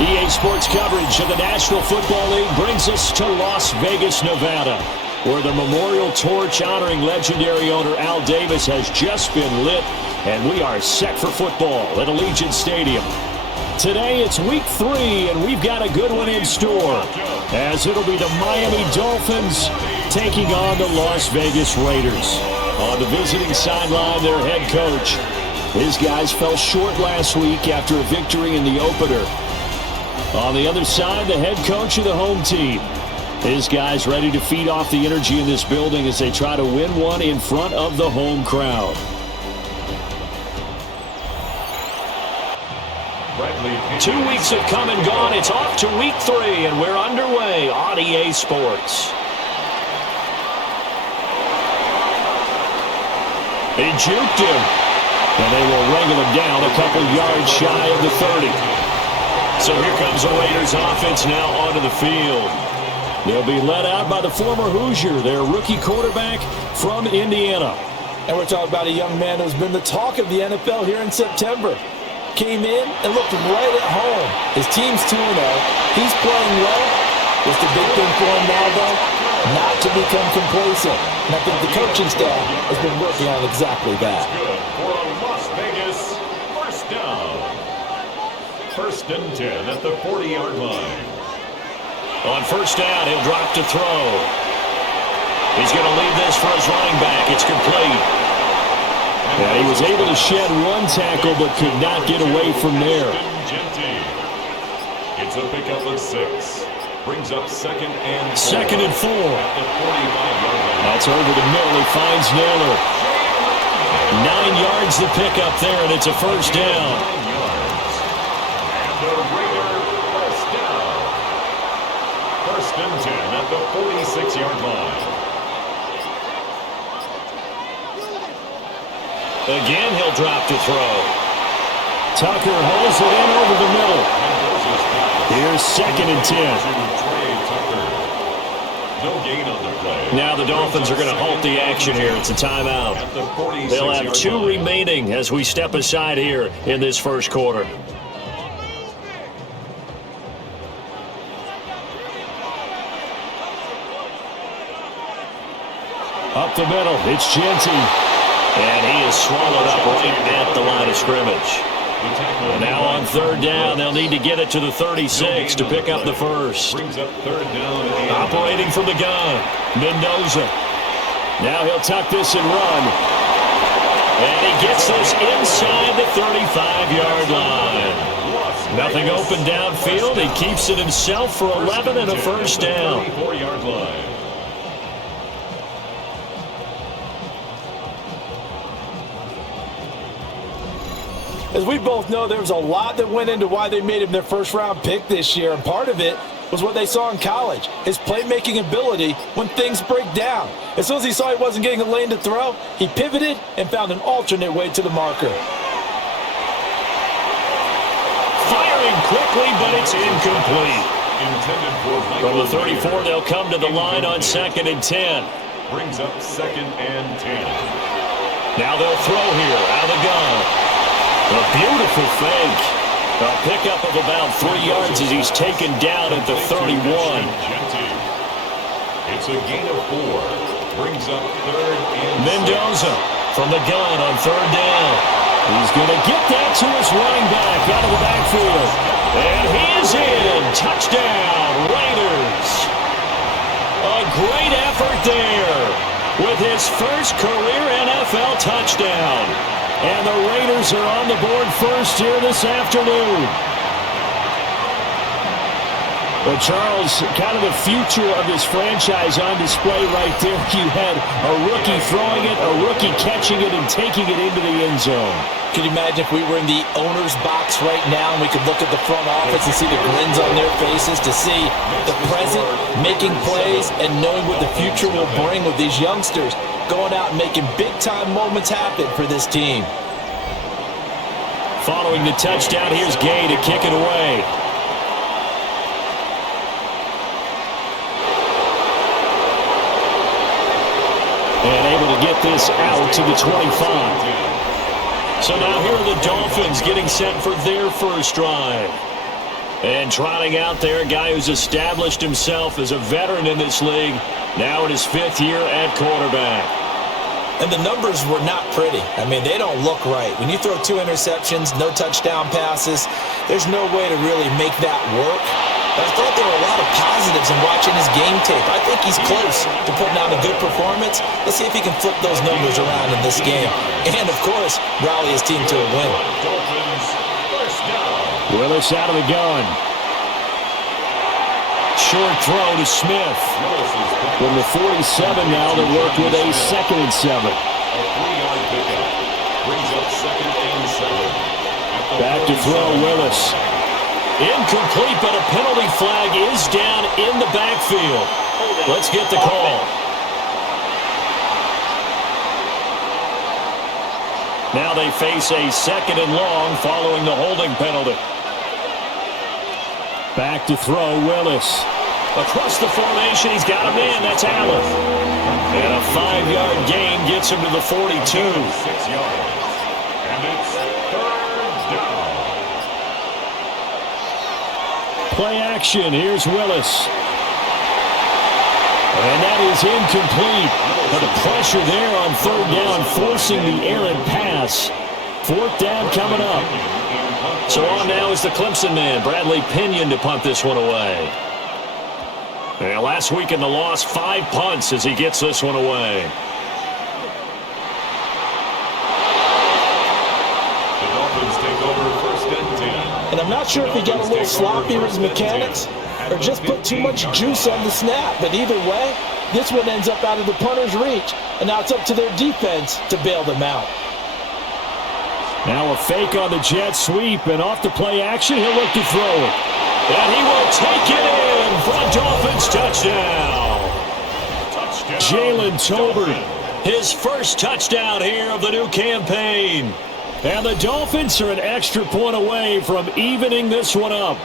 EA Sports coverage of the National Football League brings us to Las Vegas, Nevada, where the memorial torch honoring legendary owner Al Davis has just been lit, and we are set for football at Allegiant Stadium. Today it's week 3, and we've got a good one in store, as it'll be the Miami Dolphins taking on the Las Vegas Raiders. On the visiting sideline, their head coach. His guys fell short last week after a victory in the opener. On the other side, the head coach of the home team. His guys ready to feed off the energy in this building as they try to win one in front of the home crowd. Two weeks have come and gone. It's off to week 3, and we're underway on EA Sports. They juked him, and they will wrangle him down a couple yards shy of the 30. So here comes the Raiders offense now onto the field. They'll be led out by the former Hoosier, their rookie quarterback from Indiana. And we're talking about a young man who's been the talk of the NFL here in September. Came in and looked right at home. His team's 2-0. He's playing well. What's the big thing for him now, though? Not to become complacent. And I think the coaching staff has been working on exactly that. For a Las Vegas first down. 1st and 10 at the 40-yard line. On first down, he'll drop to throw. He's going to leave this for his running back. It's complete. And he was able to shed one tackle but could not get away from there. It's a pickup of 6. Brings up 2nd and 4. 2nd and 4. At the 45-yard line. That's over the middle. He finds Naylor. 9 yards to pick up there, and it's a first down. The Raider first down. 1st and 10 at the 46-yard line. Again, he'll drop to throw. Tucker hauls it in over the middle. Here's 2nd and 10. No gain on the play. Now the Dolphins are going to halt the action here. It's a timeout. They'll have 2 remaining as we step aside here in this first quarter. Up the middle, it's Genty. And he is swallowed up right at the line of scrimmage. And now on 3rd down, they'll need to get it to the 36 to pick up the first. Brings up 3rd down. Operating from the gun, Mendoza. Now he'll tuck this and run. And he gets this inside the 35-yard line. Nothing open downfield. He keeps it himself for 11 and a first down. 34-yard line. As we both know, there was a lot that went into why they made him their first-round pick this year, and part of it was what they saw in college, his playmaking ability when things break down. As soon as he saw he wasn't getting a lane to throw, he pivoted and found an alternate way to the marker. Firing quickly, but it's incomplete. From the 34, they'll come to the line on 2nd and 10. Brings up 2nd and 10. Now they'll throw here out of the gun. A beautiful fake. A pickup of about 3 yards as he's taken down at the 31. It's a gain of 4. Brings up 3rd and Mendoza from the gun on 3rd down. He's going to get that to his running back out of the backfield. And he is in. Touchdown, Raiders. A great effort there with his first career NFL touchdown. And the Raiders are on the board first here this afternoon. Well, Charles, kind of the future of this franchise on display right there. You had a rookie throwing it, a rookie catching it, and taking it into the end zone. Can you imagine if we were in the owner's box right now and we could look at the front office and see the grins on their faces, to see the present making plays and knowing what the future will bring with these youngsters going out and making big-time moments happen for this team. Following the touchdown, here's Gay to kick it away. And able to get this out to the 25. So now here are the Dolphins getting set for their first drive. And trotting out there, a guy who's established himself as a veteran in this league, now in his 5th year at quarterback. And the numbers were not pretty. I mean, they don't look right. When you throw 2 interceptions, no touchdown passes, there's no way to really make that work. But I thought there were a lot of positives in watching his game tape. I think he's close to putting out a good performance. Let's see if he can flip those numbers around in this game. And, of course, rally his team to a win. Willis out of the gun. Short throw to Smith. From the 47 now, they work with a 2nd and 7. Back to throw, Willis. Incomplete, but a penalty flag is down in the backfield. Let's get the call. Now they face a 2nd and long following the holding penalty. Back to throw, Willis. Across the formation, he's got a man. That's Allen. And a 5-yard gain gets him to the 42. 6 yards. And it's 3rd down. Play action. Here's Willis. And that is incomplete. But the pressure there on 3rd down, forcing the errant pass. 4th down coming up. So on now is the Clemson man, Bradley Pinion, to punt this one away. And last week in the loss, 5 punts as he gets this one away. The Dolphins take over 1st and 10. And I'm not sure if he got a little sloppy with his mechanics or just put too much juice on the snap. But either way, this one ends up out of the punter's reach. And now it's up to their defense to bail them out. Now a fake on the jet sweep, and off the play action, he'll look to throw it. And he will take it in for a Dolphins touchdown. Jalen Tolbert, his first touchdown here of the new campaign. And the Dolphins are an extra point away from evening this one up.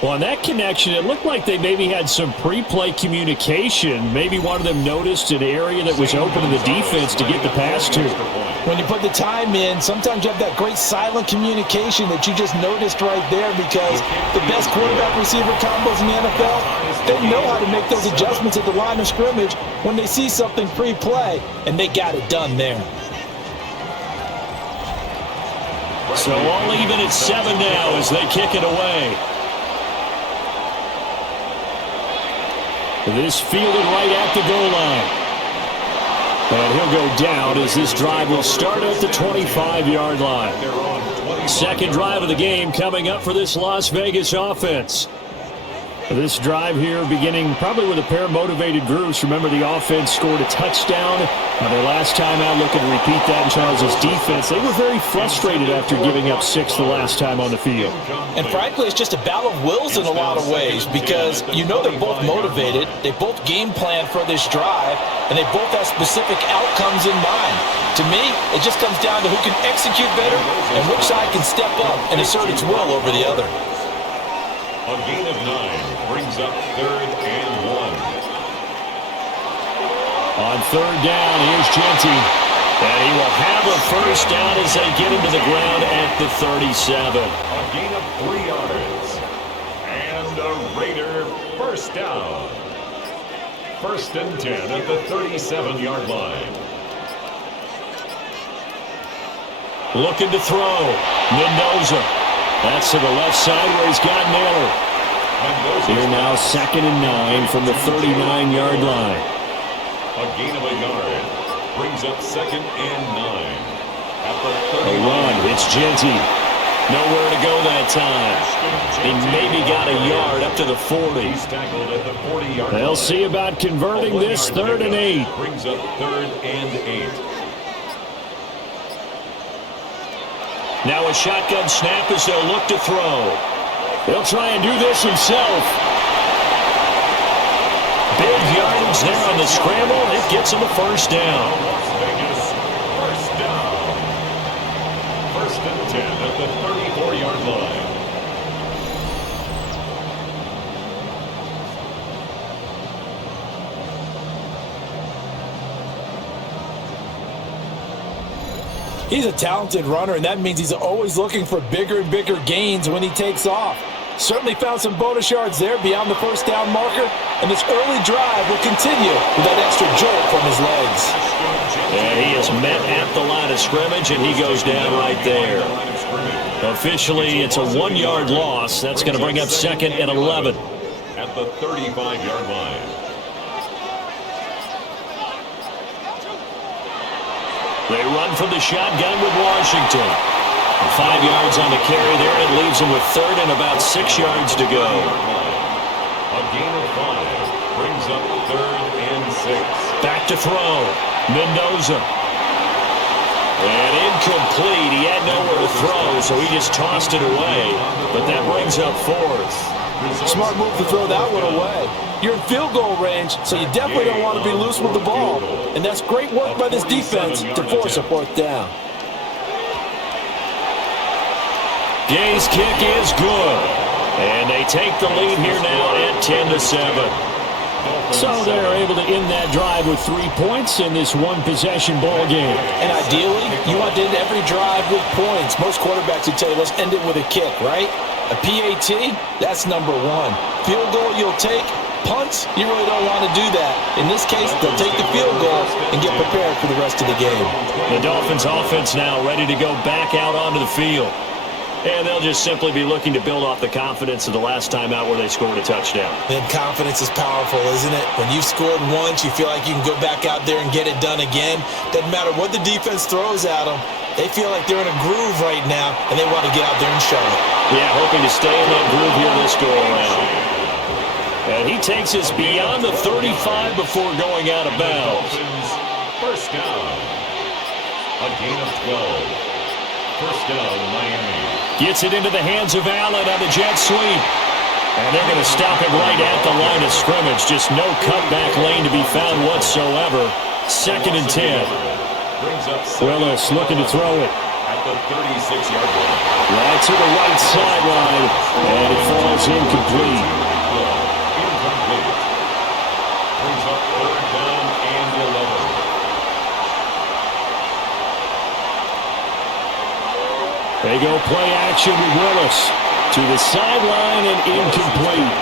Well, on that connection, it looked like they maybe had some pre-play communication. Maybe one of them noticed an area that was open in the defense to get the pass to. When you put the time in, sometimes you have that great silent communication that you just noticed right there, because the best quarterback-receiver combos in the NFL, they know how to make those adjustments at the line of scrimmage when they see something pre-play, and they got it done there. So all even at 7 now as they kick it away. This fielded right at the goal line. And he'll go down as this drive will start at the 25-yard line. 2nd drive of the game coming up for this Las Vegas offense. This drive here beginning probably with a pair of motivated groups. Remember, the offense scored a touchdown. Their last time out, looking to repeat that in Charles' defense. They were very frustrated after giving up 6 the last time on the field. And frankly, it's just a battle of wills in a lot of ways, because you know they're both motivated. They both game plan for this drive, and they both have specific outcomes in mind. To me, it just comes down to who can execute better and which side can step up and assert its will over the other. A gain of 9 brings up 3rd and 1. On 3rd down, here's Genty. And he will have a first down as they get him to the ground at the 37. A gain of 3 yards. And a Raider first down. 1st and 10 at the 37-yard line. Looking to throw. Mendoza. That's to the left side where he's got Naylor. Here now 2nd and 9 from the 39-yard line. A gain of a yard brings up 2nd and 9. At the 30. A run. It's Genty. Nowhere to go that time. He maybe got a yard up to the 40. He's tackled at the 40-yard line. They'll see about converting this 3rd and 8. Brings up 3rd and 8. Now a shotgun snap as they'll look to throw. He'll try and do this himself. Big yardage there on the scramble. It gets him a first down. Las Vegas, first down. 1st and 10 at the 34-yard line. He's a talented runner, and that means he's always looking for bigger and bigger gains when he takes off. Certainly found some bonus yards there beyond the first down marker, and this early drive will continue with that extra jolt from his legs. And he is met at the line of scrimmage, and he goes down right there. Officially, it's a 1-yard loss. That's going to bring up 2nd and 11. At the 35-yard line. They run from the shotgun with Washington. 5 yards on the carry there, and it leaves him with 3rd and about 6 yards to go. A gain of 5 brings up 3rd and 6. Back to throw. Mendoza. And incomplete. He had nowhere to throw, so he just tossed it away. But that brings up 4th. Smart move to throw that one away. You're in field goal range, so you definitely don't want to be loose with the ball. And that's great work by this defense to force a 4th down. Gay's kick is good. And they take the lead here now at 10-7. So they're able to end that drive with 3 points in this one-possession ball game. And ideally, you want to end every drive with points. Most quarterbacks would tell you, let's end it with a kick, right? A PAT, that's number 1. Field goal you'll take. Punts, you really don't want to do that. In this case, they'll take the field goal and get prepared for the rest of the game. The Dolphins offense now ready to go back out onto the field. And they'll just simply be looking to build off the confidence of the last time out where they scored a touchdown. And confidence is powerful, isn't it? When you've scored once, you feel like you can go back out there and get it done again. Doesn't matter what the defense throws at them. They feel like they're in a groove right now, and they want to get out there and show it. Yeah, hoping to stay in that groove here this go-around. And he takes us beyond the 35 before going out of bounds. First down. A gain of 12. First down, Miami. Gets it into the hands of Allen on the jet sweep. And they're going to stop him right at the line of scrimmage. Just no cutback lane to be found whatsoever. 2nd and 10. Willis looking to throw it. At the 36-yard line. Right to the right sideline. And it falls incomplete. Incomplete. Brings up 3rd down and 11. They go play action with Willis to the sideline and incomplete.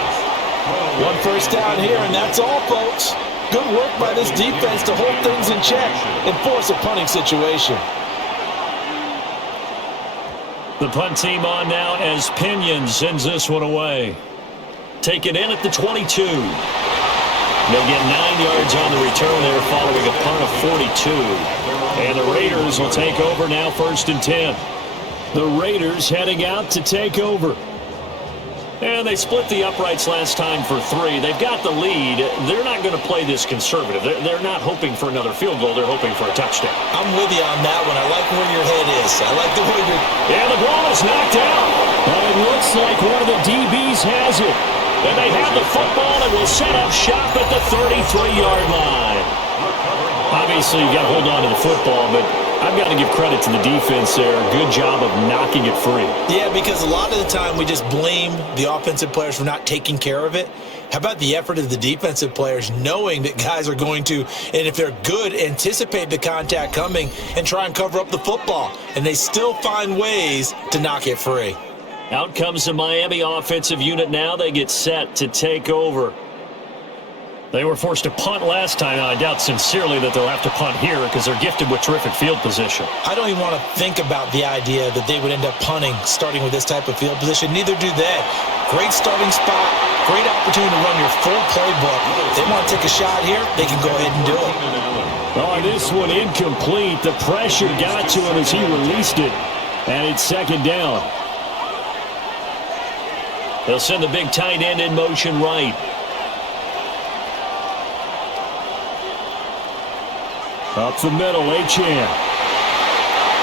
1 first down here, and that's all, folks. Good work by this defense to hold things in check and force a punting situation. The punt team on now as Pinion sends this one away. Taken in at the 22. They'll get 9 yards on the return there following a punt of 42. And the Raiders will take over now 1st and 10. The Raiders heading out to take over. And they split the uprights last time for 3. They've got the lead. They're not going to play this conservative. They're not hoping for another field goal. They're hoping for a touchdown. I'm with you on that one. I like where your head is. I like the way you're... Yeah, the ball is knocked out. And it looks like one of the DBs has it. And they have the football and will set up shop at the 33-yard line. Obviously, you've got to hold on to the football, but I've got to give credit to the defense there. Good job of knocking it free. Yeah, because a lot of the time we just blame the offensive players for not taking care of it. How about the effort of the defensive players knowing that guys are going to, and if they're good, anticipate the contact coming and try and cover up the football. And they still find ways to knock it free. Out comes the Miami offensive unit now. They get set to take over. They were forced to punt last time. I doubt sincerely that they'll have to punt here because they're gifted with terrific field position. I don't even want to think about the idea that they would end up punting starting with this type of field position. Neither do they. Great starting spot. Great opportunity to run your full playbook. If they want to take a shot here, they can go ahead and do it. Oh, this one incomplete. The pressure got to him as he released it. And it's 2nd down. They'll send the big tight end in motion right. Up the middle, Achane.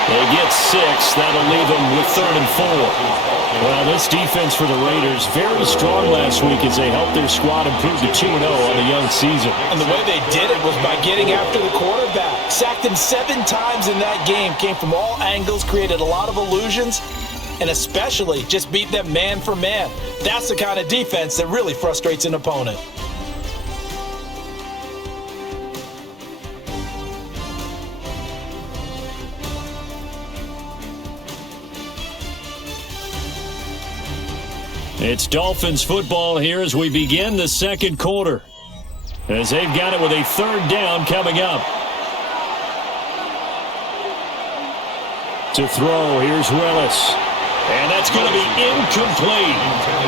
They get 6. That'll leave them with 3rd and 4. Well, this defense for the Raiders, very strong last week as they helped their squad improve to 2-0 on the young season. And the way they did it was by getting after the quarterback. Sacked him 7 times in that game. Came from all angles, created a lot of illusions, and especially just beat them man for man. That's the kind of defense that really frustrates an opponent. It's Dolphins football here as we begin the second quarter. As they've got it with a third down coming up. To throw, here's Willis. And that's going to be incomplete.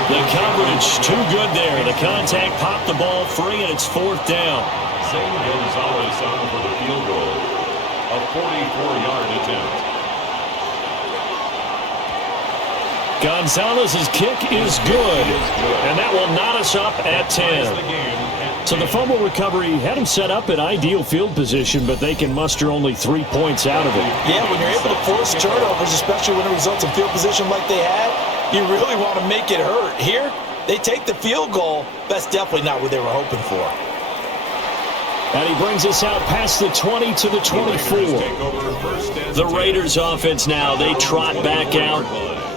The coverage too good there. The contact popped the ball free, and it's fourth down. St. Gonzalez on for the field goal. A 44-yard attempt. Gonzalez's kick is good, and that will knot us up at 10. So the fumble recovery had him set up in ideal field position, but they can muster only 3 points out of it. Yeah, when you're able to force turnovers, especially when it results in field position like they had, you really want to make it hurt. Here, they take the field goal. That's definitely not what they were hoping for. And he brings us out past the 20 to the 24. The Raiders offense now, they trot back out.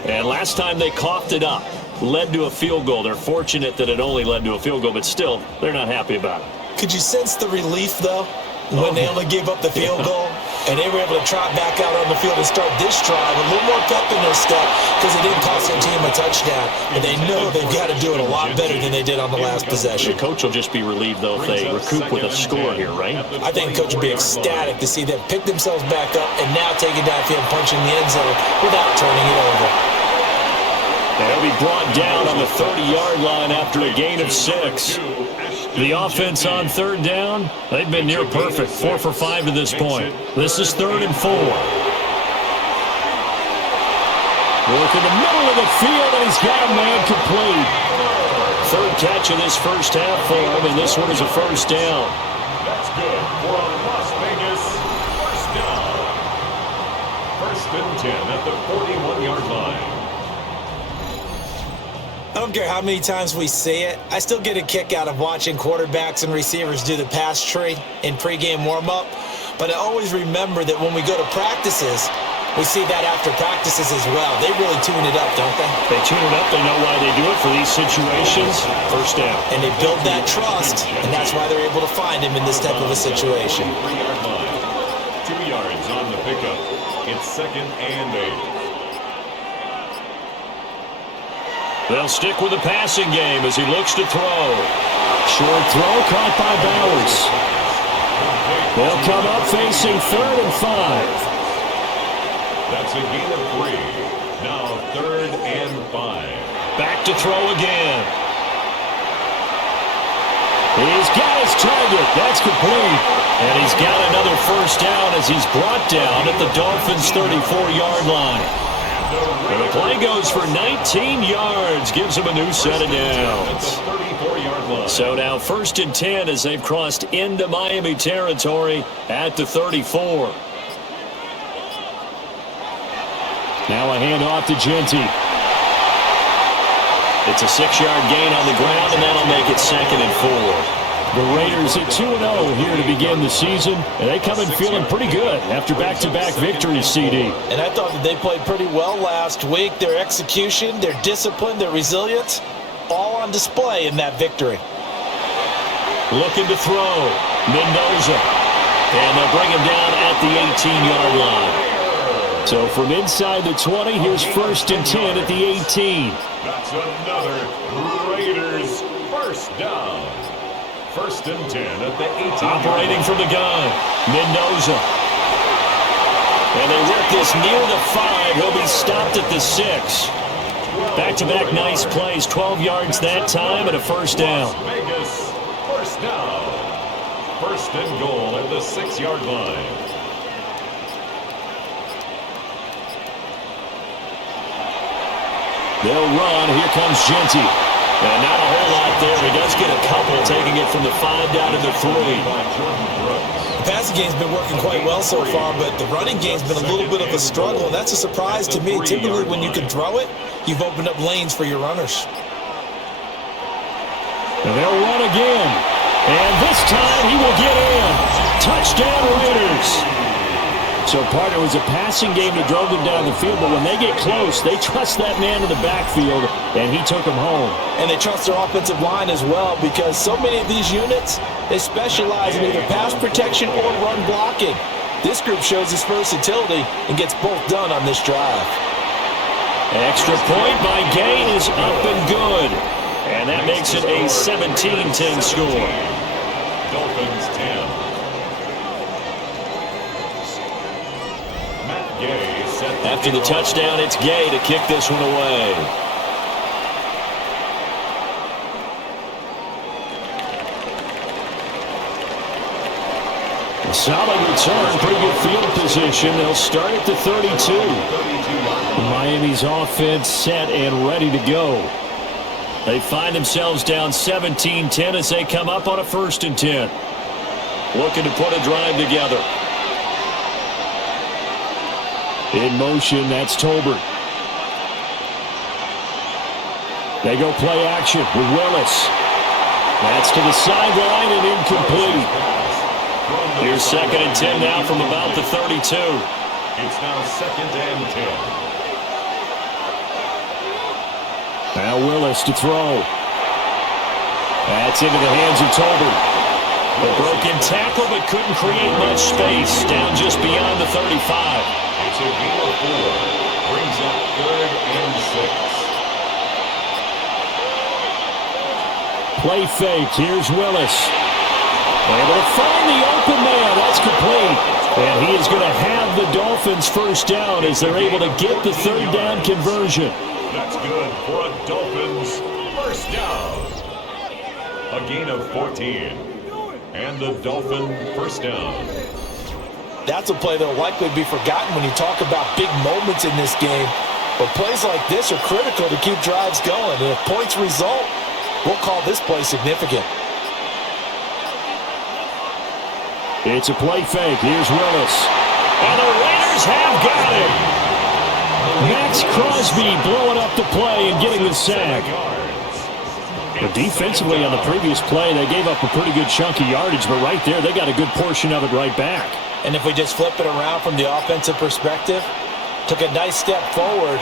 And last time they coughed it up, led to a field goal. They're fortunate that it only led to a field goal, but still, they're not happy about it. Could you sense the relief, though, when they only gave up the field goal? And they were able to trot back out on the field and start this drive with a little more pep in their step because it didn't cost their team a touchdown. And they know they've got to do it a lot better than they did on the last possession. The coach will just be relieved, though, if they recoup with a score here, right? I think the coach will be ecstatic to see them pick themselves back up and now take it downfield, punching the end zone without turning it over. They'll be brought down on the 30-yard line after a gain of 6. The offense on third down, they've been near perfect, 4 for 5 to this point. This is 3rd and 4. Work in the middle of the field, and he's got a man complete. Third catch of this first half for him, and this one is a first down. That's good for a Las Vegas first down. 1st and 10 at the 41-yard line. I don't care how many times we see it. I still get a kick out of watching quarterbacks and receivers do the pass tree in pregame warm-up. But I always remember that when we go to practices, we see that after practices as well. They really tune it up, don't they? They tune it up. They know why they do it for these situations. First down. And they build that trust, and that's why they're able to find him in this type of a situation. 3-yard line. 2 yards on the pickup. It's 2nd and 8. They'll stick with the passing game as he looks to throw. Short throw caught by Bowers. They'll come up facing 3rd and 5. That's a gain of 3. Now 3rd and 5. Back to throw again. He's got his target. That's complete. And he's got another first down as he's brought down at the Dolphins' 34-yard line. And the play goes for 19 yards, gives him a new set of downs. So now 1st and 10 as they've crossed into Miami territory at the 34. Now a handoff to Genty. It's a 6-yard gain on the ground, and that'll make it 2nd and 4. The Raiders at 2-0 here to begin the season, and they come in feeling pretty good after back-to-back victories, CD. And I thought that they played pretty well last week. Their execution, their discipline, their resilience, all on display in that victory. Looking to throw, Mendoza. And they'll bring him down at the 18-yard line. So from inside the 20, here's 1st and 10 at the 18. That's another Raiders first down. 1st and 10 at the 18. Operating from the gun, Mendoza. And they work this near the 5. He'll be stopped at the 6. Back-to-back nice plays, 12 yards that time and a first down. Las Vegas first down. 1st and goal at the 6-yard line. They'll run. Here comes Genty. And not a whole lot there. He does get a couple, taking it from the 5 down to the 3. The passing game's been working quite well so far, but the running game's been a little bit of a struggle, and that's a surprise to me. Typically, when you can throw it, you've opened up lanes for your runners. And they'll run again. And this time he will get in. Touchdown, Raiders. So part it was a passing game that drove them down the field, but when they get close, they trust that man in the backfield, and he took them home. And they trust their offensive line as well, because so many of these units, they specialize in either pass protection or run blocking. This group shows its versatility and gets both done on this drive. Extra point by Gay is up and good. And that makes it a 17-10 score. Dolphins 10. Matt Gay set After the touchdown, it's Gay to kick this one away. A solid return, pretty good field position. They'll start at the 32. Miami's offense set and ready to go. They find themselves down 17-10 as they come up on a 1st and 10. Looking to put a drive together. In motion, that's Tolbert. They go play action with Willis. That's to the sideline and incomplete. Here's 2nd and 10 now from about the 32. It's now 2nd and 10. Now Willis to throw. That's into the hands of Tolbert. A broken tackle but couldn't create much space. Down just beyond the 35. It's a gain of 4. Brings up 3rd and 6. Play fake. Here's Willis. Able to find the open man. That's complete. And he is going to have the Dolphins 1st down as they're able to get the 3rd down conversion. That's good for a Dolphins 1st down. A gain of 14. And the Dolphin 1st down. That's a play that will likely be forgotten when you talk about big moments in this game. But plays like this are critical to keep drives going. And if points result, we'll call this play significant. It's a play fake. Here's Willis. And the Raiders have got him. Max Crosby blowing up the play and getting the sack. But defensively on the previous play, they gave up a pretty good chunk of yardage. But right there, they got a good portion of it right back. And if we just flip it around from the offensive perspective, took a nice step forward,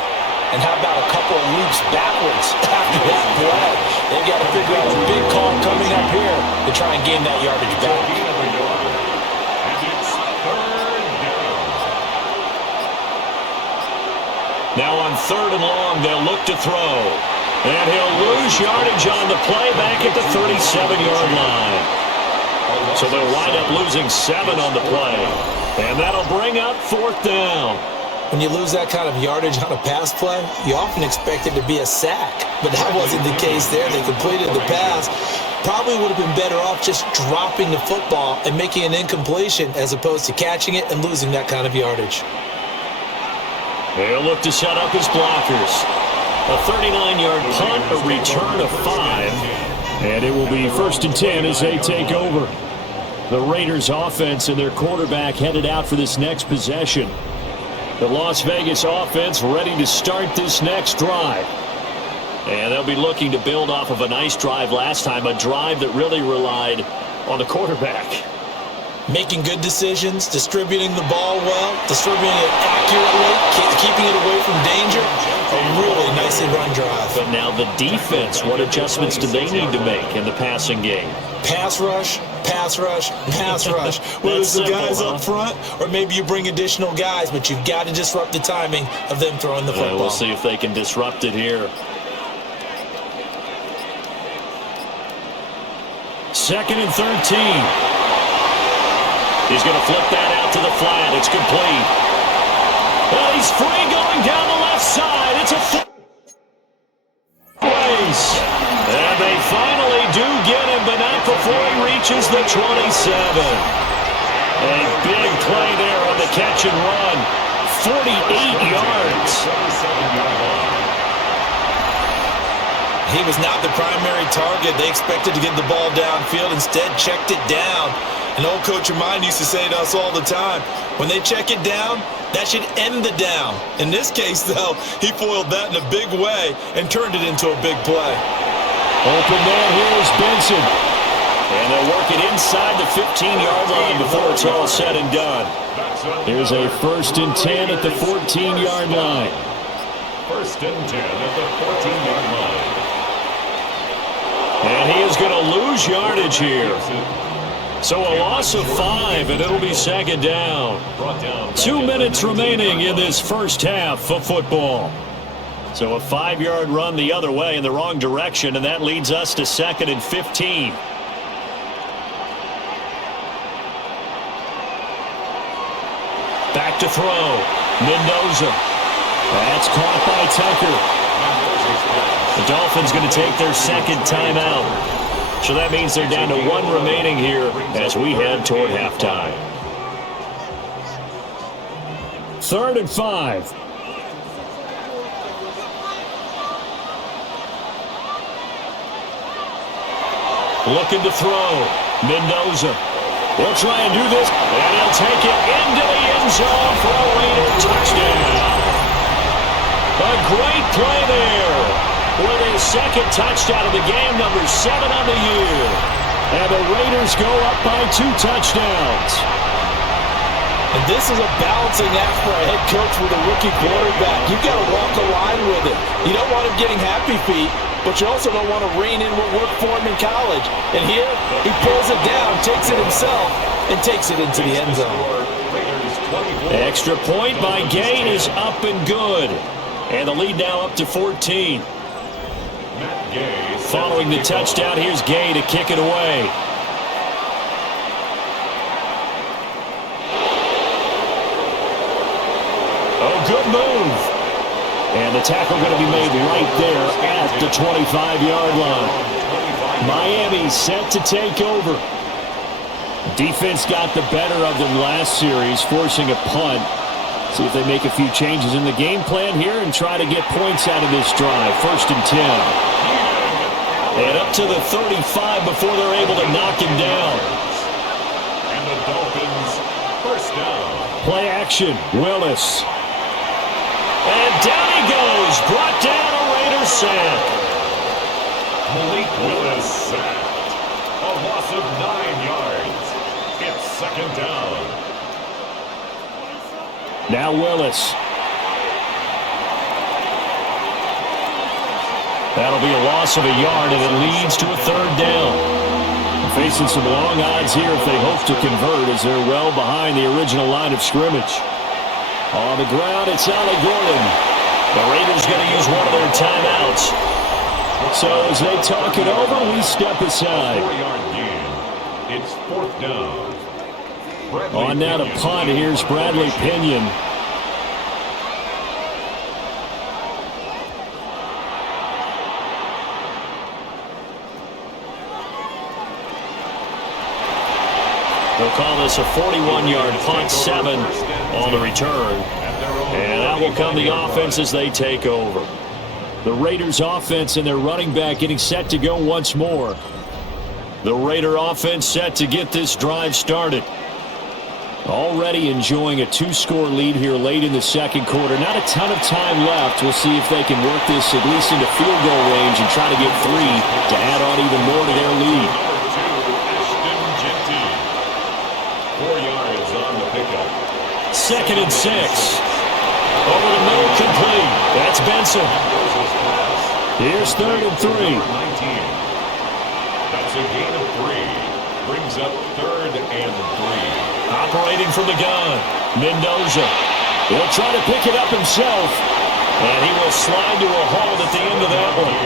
and how about a couple of leaps backwards after that play? They've got to figure out a big call coming up here to try and gain that yardage back. Now on 3rd and long, they'll look to throw. And he'll lose yardage on the play back at the 37-yard line. So they'll wind up losing 7 on the play. And that'll bring up 4th down. When you lose that kind of yardage on a pass play, you often expect it to be a sack. But that wasn't the case there. They completed the pass. Probably would have been better off just dropping the football and making an incompletion as opposed to catching it and losing that kind of yardage. They'll look to set up his blockers. A 39-yard punt, a return of 5. And it will be 1st and 10 as they take over. The Raiders offense and their quarterback headed out for this next possession. The Las Vegas offense ready to start this next drive. And they'll be looking to build off of a nice drive last time, a drive that really relied on the quarterback. Making good decisions, distributing the ball well, distributing it accurately, keeping it away from danger. A really nicely run drive. But now the defense, what adjustments do they need to make in the passing game? Pass rush, pass rush, pass rush. Whether it's the guys up front or maybe you bring additional guys, but you've got to disrupt the timing of them throwing the football. We'll see if they can disrupt it here. 2nd and 13. He's going to flip that out to the flat. It's complete. Well, he's free going down the left side. It's a place. And they finally do get him, but not before he reaches the 27. A big play there on the catch and run. 48 yards. He was not the primary target. They expected to get the ball downfield. Instead, checked it down. An old coach of mine used to say to us all the time, when they check it down, that should end the down. In this case, though, he foiled that in a big way and turned it into a big play. Open man here is Benson. And they'll work it inside the 15-yard line before it's all said and done. Here's a 1st and 10 at the 14-yard line. 1st and 10 at the 14-yard line. And he is going to lose yardage here. So a loss of 5, and it'll be 2nd down. 2 minutes remaining in this first half of football. So a 5-yard run the other way in the wrong direction, and that leads us to 2nd and 15. Back to throw. Mendoza. That's caught by Tucker. The Dolphins going to take their 2nd timeout. So that means they're down to 1 remaining here as we head toward halftime. 3rd and 5. Looking to throw. Mendoza. We'll try and do this. And he'll take it into the end zone for a Raider touchdown. A great play there. With his 2nd touchdown of the game, number 7 on the year. And the Raiders go up by 2 touchdowns. And this is a balancing act for a head coach with a rookie quarterback. You've got to walk the line with it. You don't want him getting happy feet, but you also don't want to rein in what worked for him in college. And here, he pulls it down, takes it himself, and takes it into the end zone. Extra point by Gay is up and good. And the lead now up to 14. Following the touchdown, here's Gay to kick it away. Oh, good move. And the tackle going to be made right there at the 25-yard line. Miami set to take over. Defense got the better of them last series, forcing a punt. See if they make a few changes in the game plan here and try to get points out of this drive. 1st and 10. And up to the 35 before they're able to knock him down. And the Dolphins, 1st down. Play action, Willis. And down he goes. Brought down a Raiders sack. Malik Willis sacked. A loss of 9 yards. It's 2nd down. Now Willis. That'll be a loss of a yard, and it leads to a 3rd down. Facing some long odds here if they hope to convert, as they're well behind the original line of scrimmage. On the ground, it's Ollie Gordon. The Raiders going to use one of their timeouts. So as they talk it over, we step aside. 4-yard gain. It's 4th down. On now to punt, here's Bradley Pinion. They'll call this a 41-yard punt, 7 on the return. And that will come the offense as they take over. The Raiders offense and their running back getting set to go once more. The Raider offense set to get this drive started. Already enjoying a 2-score lead here late in the 2nd quarter. Not a ton of time left. We'll see if they can work this at least into field goal range and try to get 3 to add on even more to their lead. 4 yards on the pickup. 2nd and 6. Over the middle, complete. That's Benson. Here's 3rd and 3. 19. That's a gain of 3. Brings up 3rd and 3. Operating from the gun, Mendoza. He'll try to pick it up himself. And he will slide to a halt at the end of that one.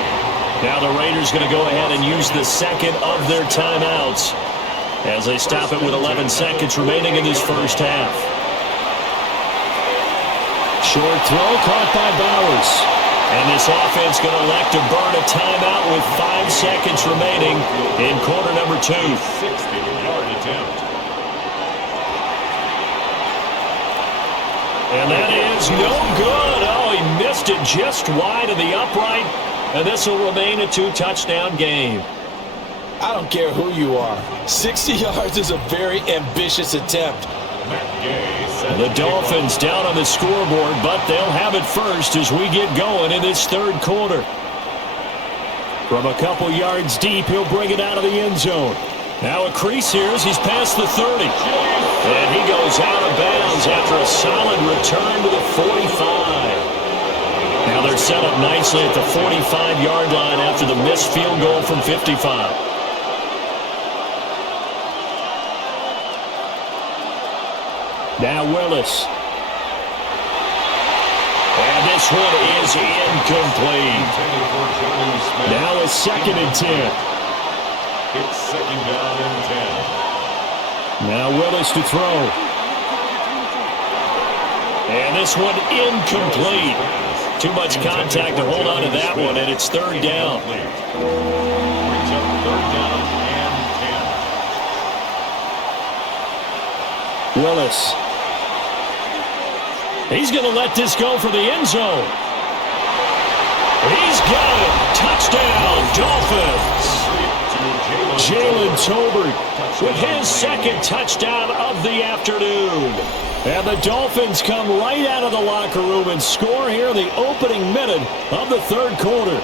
Now the Raiders going to go ahead and use the 2nd of their timeouts as they stop it with 11 seconds remaining in this 1st half. Short throw caught by Bowers. And this offense going to elect to burn a timeout with 5 seconds remaining in quarter number 2. 60-yard attempt. And that is no good. Oh, he missed it just wide of the upright. And this will remain a 2-touchdown game. I don't care who you are. 60 yards is a very ambitious attempt. The Dolphins down on the scoreboard, but they'll have it first as we get going in this 3rd quarter. From a couple yards deep, he'll bring it out of the end zone. Now a crease here as he's past the 30. And he goes out of bounds after a solid return to the 45. Now they're set up nicely at the 45-yard line after the missed field goal from 55. Now Willis. And this this one is incomplete. Now a 2nd and 10. It's 2nd down and 10. Now Willis to throw. And this one incomplete. Too much contact to hold on to that one, and it's 3rd down. Brings up 3rd down and 10. Willis. He's going to let this go for the end zone. He's got it. Touchdown, Dolphins. Jalen Tolbert with his 2nd touchdown of the afternoon. And the Dolphins come right out of the locker room and score here in the opening minute of the 3rd quarter.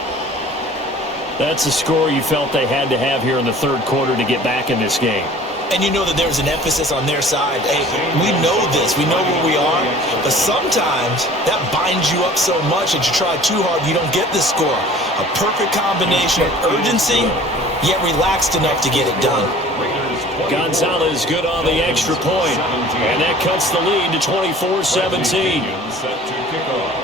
That's the score you felt they had to have here in the 3rd quarter to get back in this game. And you know that there's an emphasis on their side. Hey, we know this. We know where we are. But sometimes that binds you up so much that you try too hard, you don't get this score. A perfect combination of urgency, yet relaxed enough to get it done. Gonzalez good on the extra point. And that cuts the lead to 24-17. Set to kick off.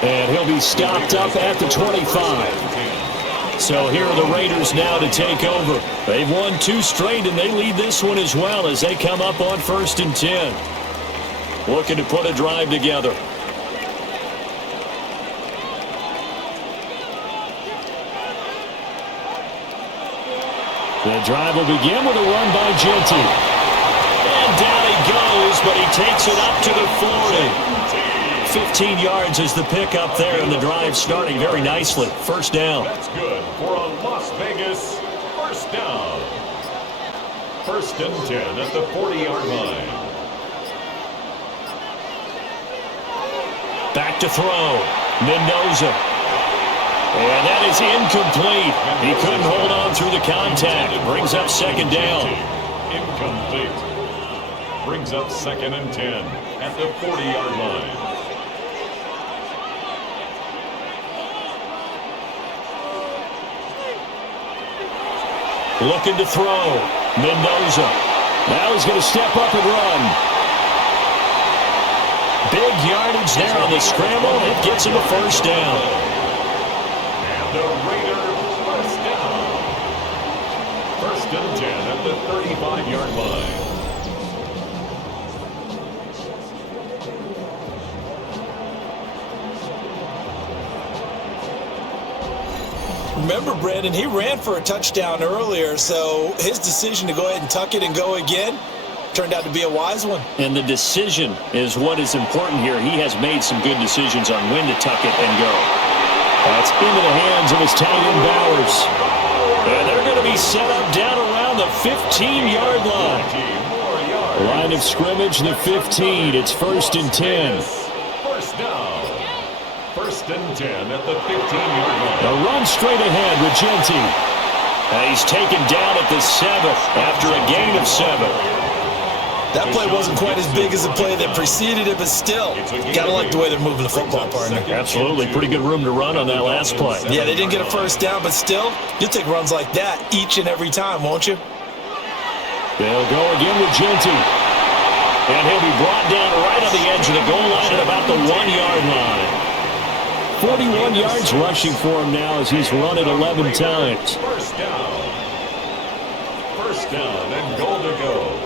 And he'll be stopped up at the 25. So here are the Raiders now to take over. They've won 2 straight, and they lead this one as well as they come up on 1st and 10. Looking to put a drive together. The drive will begin with a run by Genty. And down he goes, but he takes it up to the 40. 15 yards is the pickup there, and the drive starting very nicely. 1st down. That's good for a Las Vegas 1st down. 1st and 10 at the 40-yard line. Back to throw. Mendoza. And that is incomplete. He couldn't hold on through the contact. Brings up 2nd down. Incomplete. Brings up 2nd and 10 at the 40-yard line. Looking to throw. Mendoza. Now he's going to step up and run. Big yardage there on the scramble. It gets him a 1st down. And the Raiders 1st down. 1st and 10 at the 35-yard line. Remember, Brandon, he ran for a touchdown earlier, so his decision to go ahead and tuck it and go again turned out to be a wise one. And the decision is what is important here. He has made some good decisions on when to tuck it and go. That's into the hands of his tight end Bowers. And they're going to be set up down around the 15-yard line. Line of scrimmage, the 15. It's 1st and 10. 1st down. 1st and 10 at the 15-yard line. A run straight ahead with Genty. And he's taken down at the 7th after a gain of 7. That play wasn't quite as big as the play that preceded it, but still, got to like the way they're moving the football, partner. Absolutely. Pretty good room to run on that last play. Yeah, they didn't get a 1st down, but still, you'll take runs like that each and every time, won't you? They'll go again with Genty. And he'll be brought down right on the edge of the goal line at about the 1-yard line. 41 yards rushing for him now as he's run it 11 times. 1st down. 1st down and goal to go.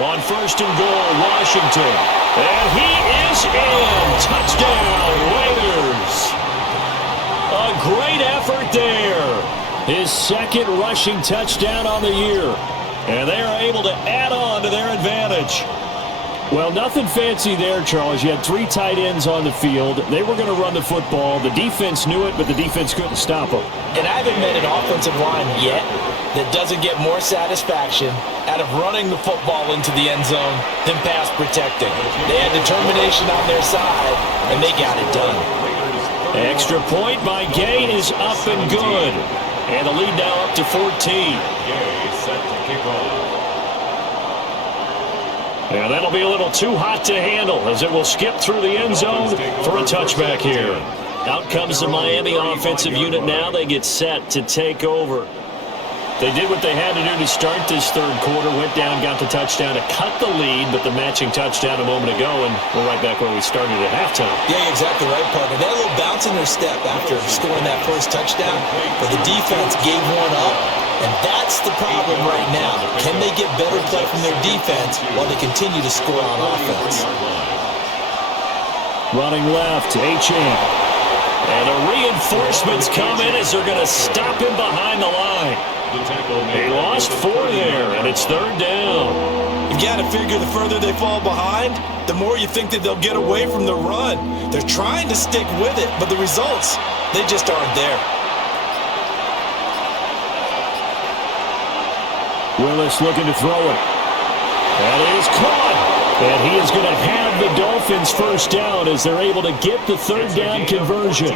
On 1st and goal, Washington. And he is in. Touchdown, Raiders. A great effort there. His 2nd rushing touchdown on the year. And they are able to add on to their advantage. Well, nothing fancy there, Charles. You had 3 tight ends on the field. They were going to run the football. The defense knew it, but the defense couldn't stop them. And I haven't met an offensive line yet that doesn't get more satisfaction out of running the football into the end zone than pass protecting. They had determination on their side, and they got it done. Extra point by Gay is up and good. And the lead now up to 14. Gay set to kick off. And that'll be a little too hot to handle as it will skip through the end zone for a touchback here. Out comes the Miami offensive unit now. They get set to take over. They did what they had to do to start this third quarter. Went down, got the touchdown to cut the lead, but the matching touchdown a moment ago, and we're right back where we started at halftime. Yeah, exactly right, partner. They had a little bounce in their step after scoring that first touchdown, but the defense gave one up, and that's the problem right now. Can they get better play from their defense while they continue to score on offense? Running left, Achane. And the reinforcements come in as they're going to stop him behind the line. He lost 4 there, and it's third down. You've got to figure the further they fall behind, the more you think that they'll get away from the run. They're trying to stick with it, but the results, they just aren't there. Willis looking to throw it. That is caught. And he is going to have the Dolphins first down as they're able to get the third down conversion.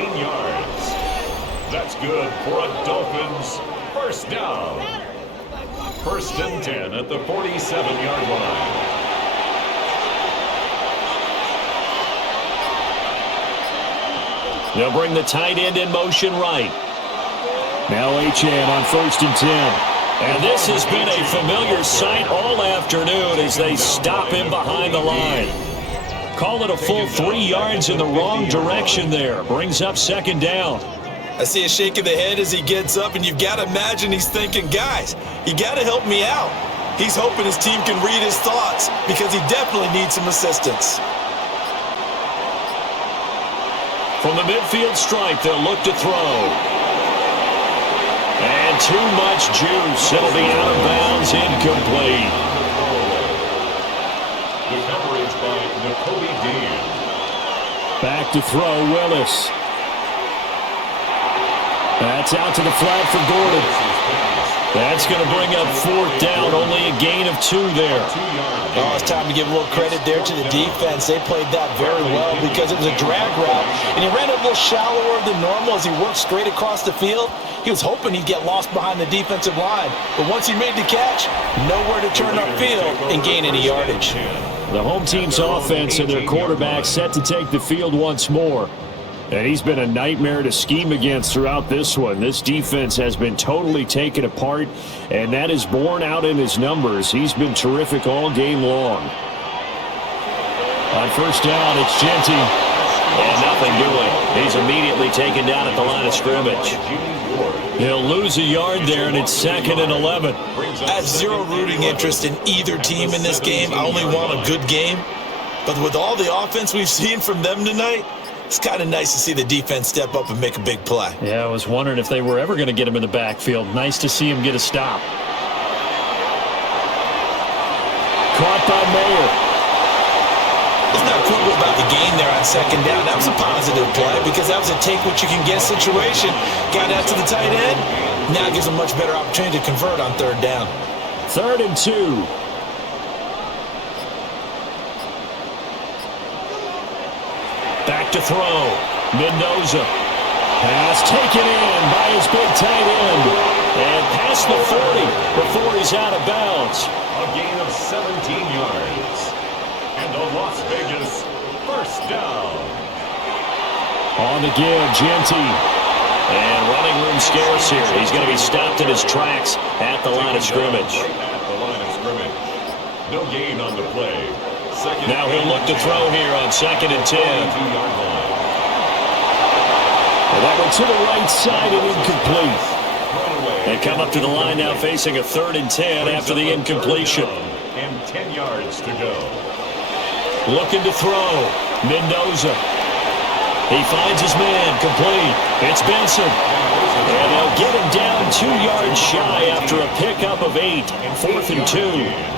That's good for a Dolphins first down. First and 10 at the 47-yard line. They'll bring the tight end in motion right. Now Achane on first and 10. And this has been a familiar sight all afternoon as they stop him behind the line. Call it a full 3 yards in the wrong direction there. Brings up second down. I see a shake of the head as he gets up, and you've got to imagine he's thinking, guys, you got to help me out. He's hoping his team can read his thoughts because he definitely needs some assistance. From the midfield stripe, they'll look to throw. And too much juice. It'll be out of bounds, incomplete. The coverage by Nakobe Dean. Back to throw, Willis. That's out to the flat for Gordon. That's going to bring up fourth down. Only a gain of 2 there. Oh, it's time to give a little credit there to the defense. They played that very well because it was a drag route, and he ran a little shallower than normal as he worked straight across the field. He was hoping he'd get lost behind the defensive line, but once he made the catch, nowhere to turn upfield and gain any yardage. The home team's offense and their quarterback set to take the field once more. And he's been a nightmare to scheme against throughout this one. This defense has been totally taken apart, and that is borne out in his numbers. He's been terrific all game long. On first down, it's Genty. And nothing doing. He's immediately taken down at the line of scrimmage. He'll lose a yard there, and it's second and 11. I have zero rooting interest in either team in this game. I only want a good game. But with all the offense we've seen from them tonight, it's kind of nice to see the defense step up and make a big play. Yeah, I was wondering if they were ever going to get him in the backfield. Nice to see him get a stop. Caught by Mayer. It's not cool about the gain there on second down. That was a positive play because that was a take-what-you-can-get situation. Got out to the tight end. Now it gives a much better opportunity to convert on third down. 3rd and 2. Back to throw. Mendoza. Pass taken in by his big tight end. And past the 40 before he's out of bounds. A gain of 17 yards. And a Las Vegas first down. On the give, Genty. And running room scarce here. He's going to be stopped in his tracks at the line of scrimmage. At the line of scrimmage. No gain on the play. Now he'll look to throw here on 2nd and 10. And that went to the right side and incomplete. They come up to the line now facing a 3rd and 10 after the incompletion. And 10 yards to go. Looking to throw. Mendoza. He finds his man. Complete. It's Benson. And they'll get him down 2 yards shy after a pickup of 8. 4th and 2.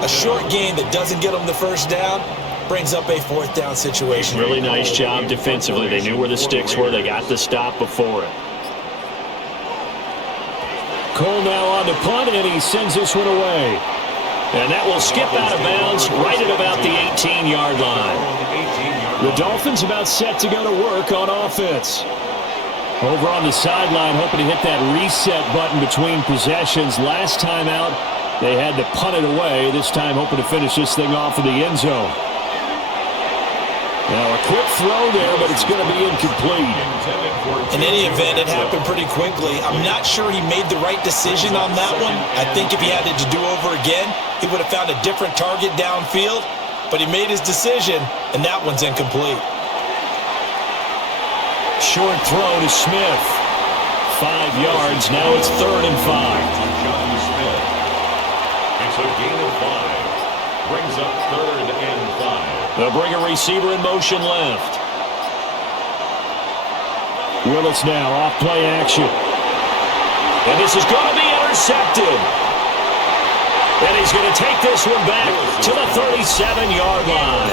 A short gain that doesn't get them the first down brings up a 4th down situation. Really nice job defensively. They knew where the sticks were. They got the stop before it. Cole now on to punt, and he sends this one away. And that will skip out of bounds right at about the 18-yard line. The Dolphins about set to go to work on offense. Over on the sideline, hoping to hit that reset button between possessions. Last time out, they had to punt it away. This time hoping to finish this thing off in the end zone. Now a quick throw there, but it's going to be incomplete. In any event, it happened pretty quickly. I'm not sure he made the right decision on that one. I think if he had it to do over again, he would have found a different target downfield. But he made his decision, and that one's incomplete. Short throw to Smith. 5 yards. Now it's 3rd and 5. It's a gain of 5. Brings up 3rd and 5. They'll bring a receiver in motion left. Willis now off play action. And this is going to be intercepted. And he's going to take this one back to the 37-yard line.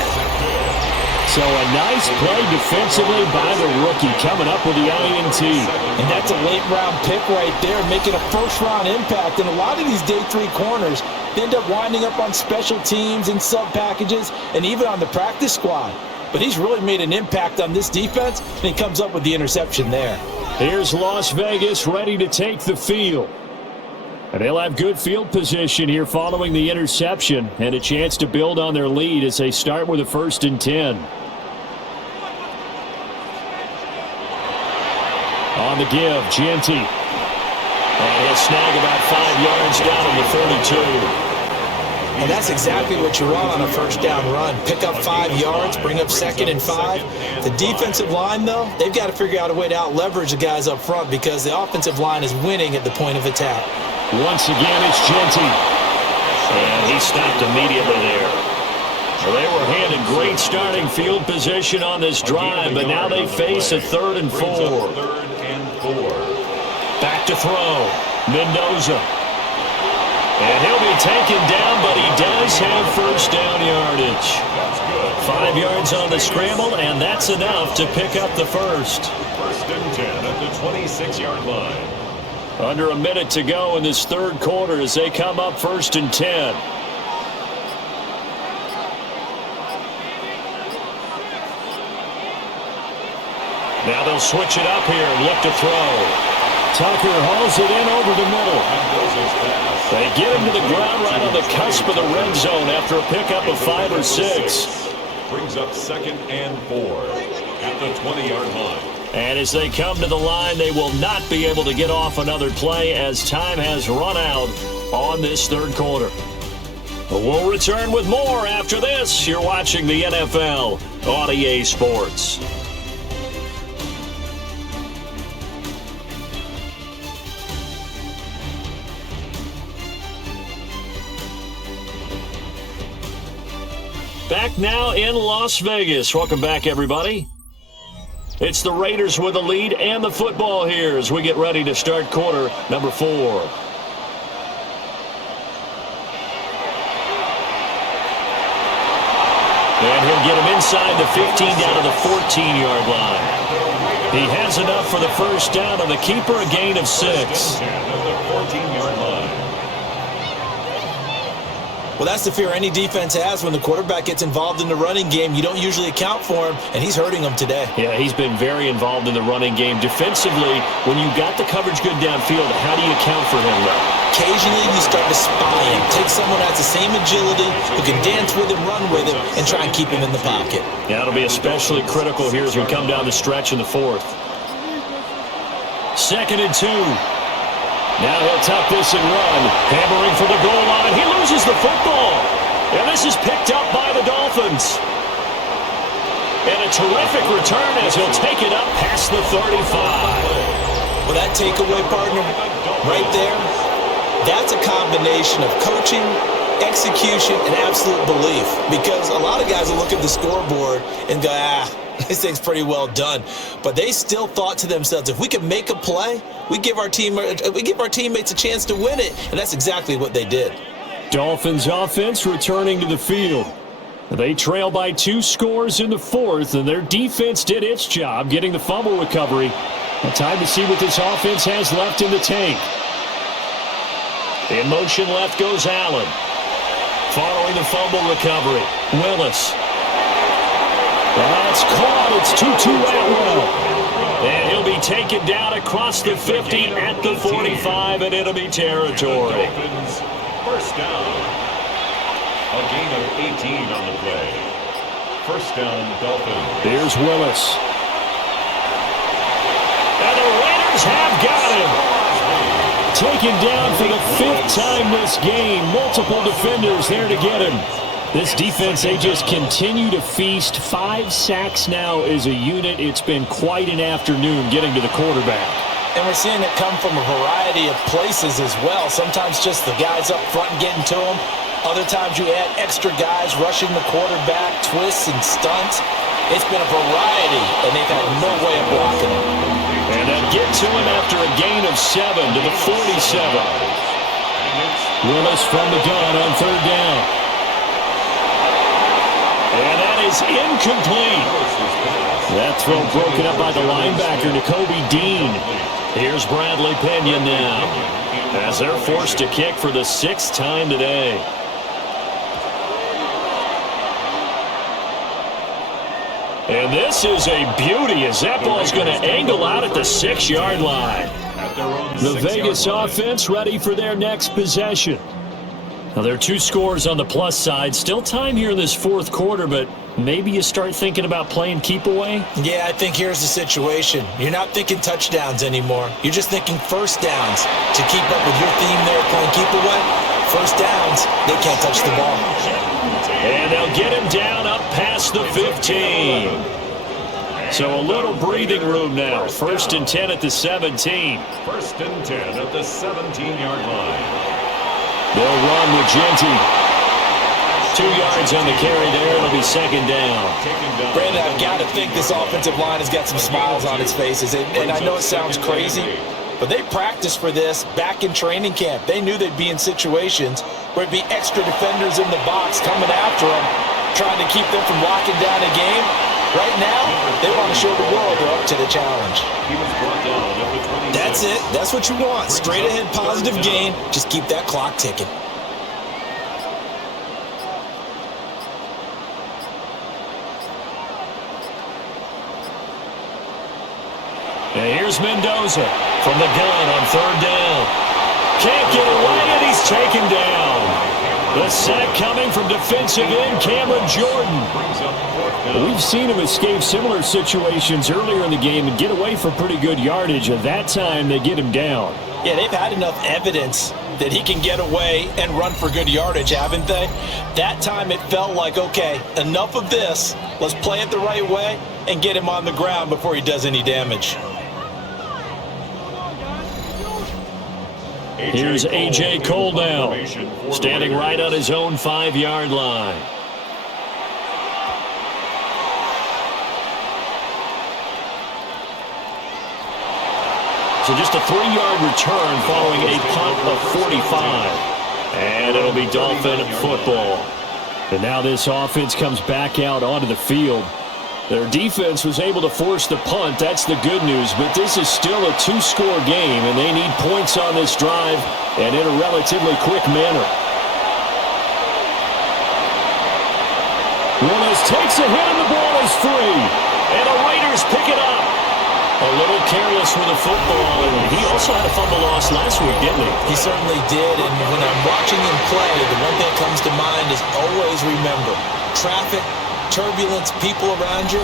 So a nice play defensively by the rookie coming up with the INT. And that's a late-round pick right there, making a first-round impact. And a lot of these day 3 corners end up winding up on special teams and sub-packages and even on the practice squad. But he's really made an impact on this defense, and he comes up with the interception there. Here's Las Vegas ready to take the field. And they'll have good field position here following the interception and a chance to build on their lead as they start with a 1st and 10. On the give, Genty. And he'll snag about 5 yards down to the 32. And that's exactly what you want on a first down run. Pick up 5 yards, bring up 2nd and 5. The defensive line, though, they've got to figure out a way to out-leverage the guys up front because the offensive line is winning at the point of attack. Once again, it's Genty. And he stopped immediately there. Well, they were handed great starting field position on this drive, but now they face a 3rd and 4. Back to throw. Mendoza. And he'll be taken down, but he does have first down yardage. 5 yards on the scramble, and that's enough to pick up the first. 1st and 10 at the 26-yard line. Under a minute to go in this 3rd quarter as they come up 1st and 10. Now they'll switch it up here and look to throw. Tucker hauls it in over the middle. They get him to the ground right on the cusp of the red zone after a pickup of 5 or 6. Brings up 2nd and 4 at the 20-yard line. And as they come to the line, they will not be able to get off another play as time has run out on this 3rd quarter. We'll return with more after this. You're watching the NFL on EA Sports. Back now in Las Vegas. Welcome back, everybody. It's the Raiders with the lead and the football here as we get ready to start quarter number 4. And he'll get him inside the 15 down to the 14-yard line. He has enough for the first down, and the keeper a gain of 6. Well, that's the fear any defense has when the quarterback gets involved in the running game. You don't usually account for him, and he's hurting them today. Yeah, he's been very involved in the running game. Defensively, when you got the coverage good downfield, how do you account for him, though? Occasionally, you start to spy him. Take someone that has the same agility, who can dance with him, run with him, and try and keep him in the pocket. Yeah, it'll be especially critical here as we come down the stretch in the 4th. 2nd and 2. Now he'll tuck this and run. Hammering for the goal line. He loses the football. And this is picked up by the Dolphins. And a terrific return as he'll take it up past the 35. Well, that takeaway, partner, right there, that's a combination of coaching, execution, and absolute belief. Because a lot of guys will look at the scoreboard and go, this thing's pretty well done. But they still thought to themselves, if we can make a play, we give our teammates a chance to win it. And that's exactly what they did. Dolphins offense returning to the field. They trail by 2 scores in the 4th, and their defense did its job getting the fumble recovery. Now time to see what this offense has left in the tank. In motion left goes Allen. Following the fumble recovery, Willis. That's caught. It's Tutu Atwell. And he'll be taken down across the 50 at the 45, and it'll be territory. First down. A gain of 18 on the play. First down, Dolphins. Here's Willis. And the Raiders have got him. Taken down for the 5th time this game. Multiple defenders there to get him. This defense, they just continue to feast. 5 sacks now as a unit. It's been quite an afternoon getting to the quarterback. And we're seeing it come from a variety of places as well. Sometimes just the guys up front getting to him. Other times you add extra guys rushing the quarterback, twists and stunts. It's been a variety, and they've had no way of blocking him. And they'll get to him after a gain of 7 to the 47. Willis from the gun on 3rd down. And that is incomplete. That throw broken up by the linebacker, Nakobe Dean. Here's Bradley Pena now, as they're forced to kick for the 6th time today. And this is a beauty as that ball's going to angle out at the 6-yard line. The Vegas offense ready for their next possession. Now, there are 2 scores on the plus side. Still time here in this 4th quarter, but maybe you start thinking about playing keep away? Yeah, I think here's the situation. You're not thinking touchdowns anymore. You're just thinking first downs. To keep up with your theme there, playing keep away, first downs, they can't touch the ball. And they'll get him down up past the 15. So a little breathing room now. 1st and 10 at the 17. 1st and 10 at the 17-yard line. They'll run with Genty. 2 yards on the carry there. It'll be 2nd down. Brandon, I've got to think this offensive line has got some smiles on its faces. And I know it sounds crazy, but they practiced for this back in training camp. They knew they'd be in situations where it'd be extra defenders in the box coming after them, trying to keep them from locking down a game. Right now, they want to show the world they're up to the challenge. That's it. That's what you want. Straight ahead positive gain. Just keep that clock ticking. And here's Mendoza from the gun on 3rd down. Can't get away, and he's taken down. The sack coming from defensive end Cameron Jordan. We've seen him escape similar situations earlier in the game and get away for pretty good yardage. At that time, they get him down. Yeah, they've had enough evidence that he can get away and run for good yardage, haven't they? That time it felt like, okay, enough of this. Let's play it the right way and get him on the ground before he does any damage. Here's A.J. Cole now, standing right on his own 5-yard line. So just a 3-yard return following a punt of 45. And it'll be Dolphin football. And now this offense comes back out onto the field. Their defense was able to force the punt. That's the good news. But this is still a 2-score game, and they need points on this drive and in a relatively quick manner. Willis takes a hit, and the ball is free. And the Raiders pick it up. A little careless with the football, and he also had a fumble loss last week, didn't he? He certainly did, and when I'm watching him play, the one thing that comes to mind is always remember, traffic, turbulence, people around you,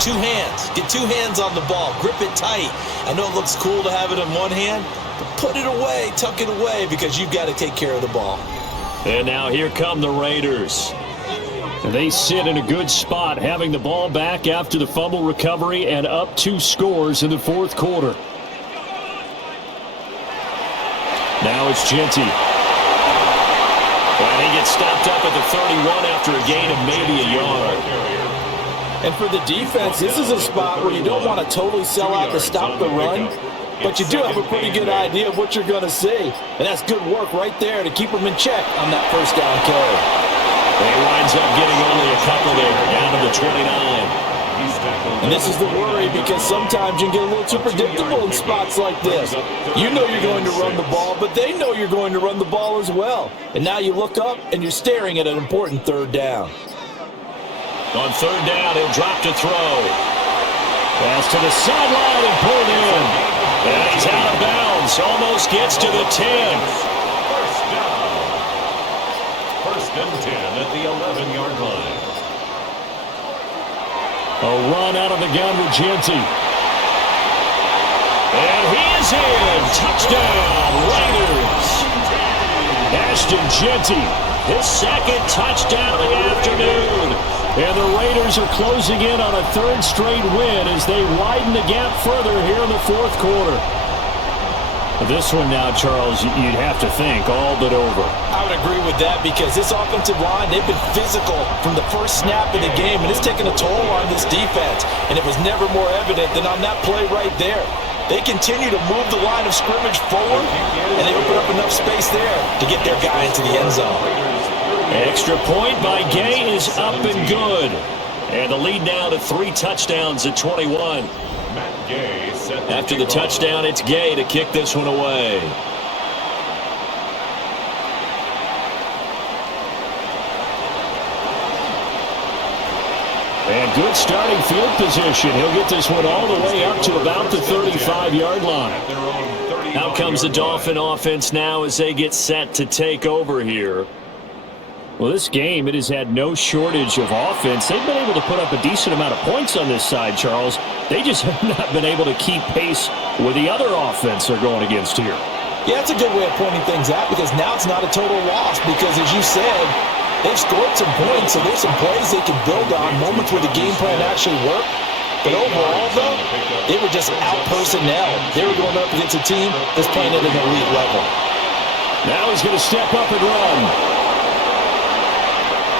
2 hands. Get 2 hands on the ball. Grip it tight. I know it looks cool to have it in one hand, but put it away, tuck it away, because you've got to take care of the ball. And now here come the Raiders. And they sit in a good spot, having the ball back after the fumble recovery and up 2 scores in the 4th quarter. Now it's Genty. And he gets stopped up at the 31 after a gain of maybe a yard. And for the defense, this is a spot where you don't want to totally sell out to stop the run, but you do have a pretty good idea of what you're going to see. And that's good work right there to keep them in check on that 1st down carry. He winds up getting only a couple there, down to the 29. And this is the worry, because sometimes you get a little too predictable in spots like this. You know you're going to run the ball, but they know you're going to run the ball as well. And now you look up, and you're staring at an important 3rd down. On 3rd down, he'll drop to throw. Pass to the sideline and pulled in. And he's out of bounds. Almost gets to the 10. First down. 1st and 10 at the 11-yard line. A run out of the gun with Genty. And he is in. Touchdown, Raiders. Ashton Genty, his second touchdown of the afternoon. And the Raiders are closing in on a third straight win as they widen the gap further here in the fourth quarter. This one now, Charles, you'd have to think all but over. I would agree with that because this offensive line, they've been physical from the first snap of the game, and it's taken a toll on this defense. And it was never more evident than on that play right there. They continue to move the line of scrimmage forward, and they open up enough space there to get their guy into the end zone. Extra point by Gay is up and good. And the lead now to 3 touchdowns at 21. After the touchdown, it's Gay to kick this one away. And good starting field position. He'll get this one all the way up to about the 35-yard line. Out comes the Dolphin offense now as they get set to take over here. Well, this game, it has had no shortage of offense. They've been able to put up a decent amount of points on this side, Charles. They just have not been able to keep pace with the other offense they're going against here. Yeah, that's a good way of pointing things out because now it's not a total loss because, as you said, they've scored some points, so there's some plays they can build on, moments where the game plan actually worked. But overall, though, they were just out-personnel. They were going up against a team that's playing at an elite level. Now he's going to step up and run.